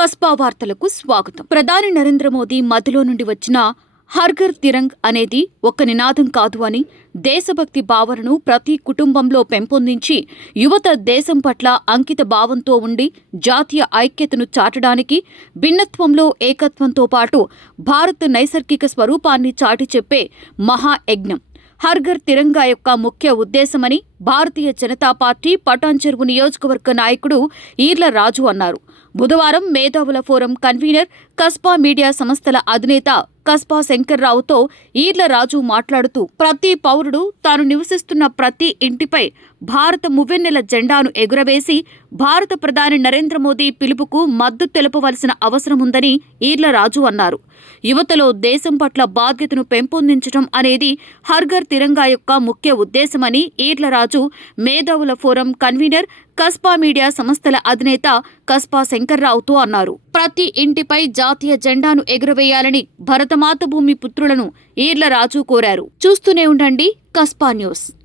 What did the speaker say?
కస్బా వార్తలకు స్వాగతం. ప్రధాని నరేంద్ర మోదీ మదిలో నుండి వచ్చిన హర్ ఘర్ తిరంగ్ అనేది ఒక్క నినాదం కాదు అని, దేశభక్తి భావనను ప్రతి కుటుంబంలో పెంపొందించి యువత దేశం పట్ల అంకిత భావంతో ఉండి జాతీయ ఐక్యతను చాటడానికి, భిన్నత్వంలో ఏకత్వంతో పాటు భారత్ నైసర్గిక స్వరూపాన్ని చాటి చెప్పే మహాయజ్ఞం హర్ ఘర్ తిరంగా యొక్క ముఖ్య ఉద్దేశమని భారతీయ జనతా పార్టీ పటాన్ చెరువు నియోజకవర్గ నాయకుడు ఈర్ల రాజు అన్నారు. బుధవారం మేధావుల ఫోరం కన్వీనర్, కస్బా మీడియా సంస్థల అధినేత కస్బా శంకర్రావుతో ఈర్ల రాజు మాట్లాడుతూ, ప్రతి పౌరుడు తాను నివసిస్తున్న ప్రతి ఇంటిపై భారత మువ్వెన్నెల జెండాను ఎగురవేసి భారత ప్రధాని నరేంద్ర మోదీ పిలుపుకు మద్దతు తెలపవలసిన అవసరముందని ఈర్ల రాజు అన్నారు. యువతలో దేశం పట్ల బాధ్యతను పెంపొందించడం అనేది హర్ ఘర్ తిరంగా యొక్క ముఖ్య ఉద్దేశమని ఈర్ల రాజు మేధావుల ఫోరం కన్వీనర్, కస్బా మీడియా సంస్థల అధినేత కస్బా శంకర్రావుతో అన్నారు. ప్రతి ఇంటిపై జాతీయ జెండాను ఎగురవేయాలని భరతమాత భూమి పుత్రులను ఈర్ల రాజు కోరారు. చూస్తూనే ఉండండి కస్బా న్యూస్.